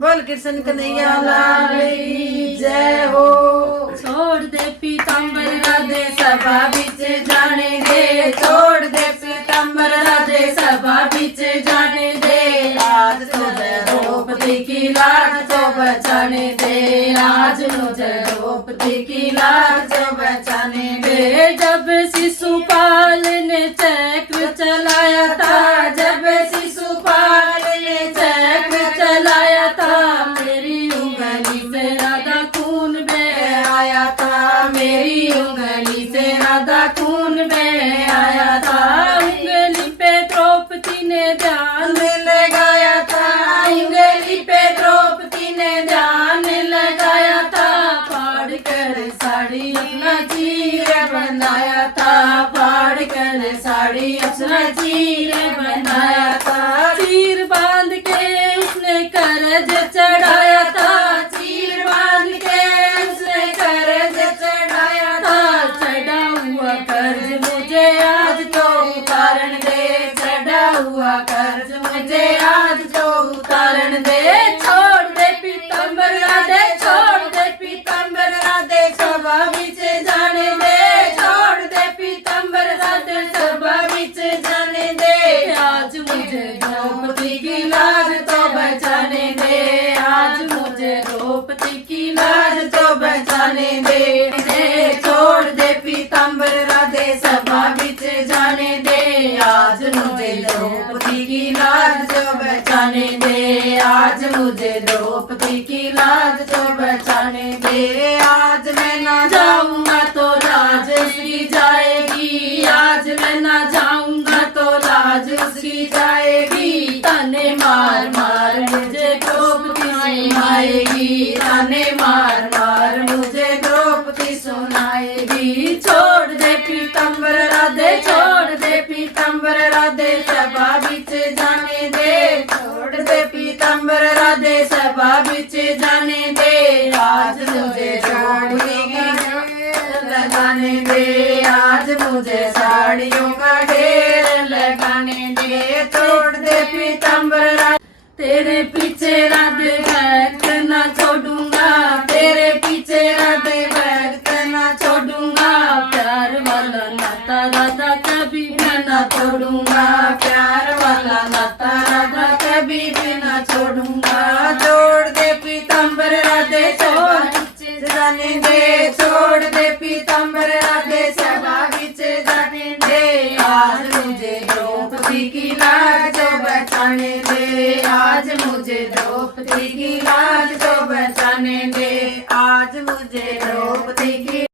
बोल कृष्ण कन्हैया लाल की जय हो। छोड़ दे पीतांबर राधे सभा बिच जाने दे, छोड़ दे पीतांबर राधे सभा बिच जाने दे। आज तुझे द्रौपदी की लाज तो बचाने दे, आज मुझे द्रौपदी की लाज तो बचाने दे। जब शिशुपाल ने चक्र चलाया था, जब शिशुपाल ने चक्र चलाया था, मेरी उंगली से राधा खून बह आया था, मेरी उंगली से राधा खून बह आया था। उंगली पे द्रौपदी ने ध्यान लगाया था, उंगली पे द्रौपदी ने ध्यान लगाया था। फाड़ कर साड़ी अपना चीर बनाया था, फाड़ कर साड़ी अपना चीर बनाया था। चीर बांध के उसने कर्ज चढ़ाया था, चीर बांध के उसने कर्ज चढ़ाया था। चढ़ा हुआ कर्ज मुझे आज तो उतारन दे, चढ़ा हुआ कर्ज मुझे आज तो उतारन दे। छोड़ दे पीतांबर राधे, छोड़ दे पीतांबर राधे सभा बिच जाने दे, छोड़ दे पीतांबर राधे सभा बिच जाने दे। आज मुझे द्रौपदी की लाज तो बचाने दे, आज मुझे द्रौपदी की लाज तो बचाने दे। छोड़ दे पीतांबर राधे सभा बिच जाने दे, आज मुझे द्रौपदी की लाज तो बचाने दे, आज मुझे द्रौपदी की लाज तो बचाने दे। आज मैं ना जाऊंगा तो लाज उसकी जाएगी, आज मैं ना जाऊंगा तो लाज उसकी जाएगी। ताने मार मार मुझे द्रौपदी सुनाएगी, ताने मार मार मुझे द्रौपदी सुनाएगी। छोड़ दे पीतांबर राधे, छोड़ दे पीतांबर राधे सभा बिच जाने दे, छोड़ दे पीतांबर राधे सभा बिच जाने दे। आज मुझे द्रौपदी की लगाने दे, आज मुझे साड़ियों का ढेर लगाने दे। छोड़ दे पीतांबर राधे, तेरे पीछे राधे भक्त ना छोड़ूंगा, तेरे पीछे राधे भक्त ना छोड़ूंगा। प्यार वाला नाता राधा कभी भी ना तोड़ूंगा, प्यार वाला नाता राधा कभी भी ना छोड़ूंगा। छोड़ दे पीतांबर राधे सभा बिच जाने दे, छोड़ दे पीतांबर राधे सभा बिच जाने दे। आज मुझे द्रौपदी की लाज तो बचाने दे, आज मुझे द्रौपदी की लाज तो बचाने दे, आज मुझे द्रौपदी की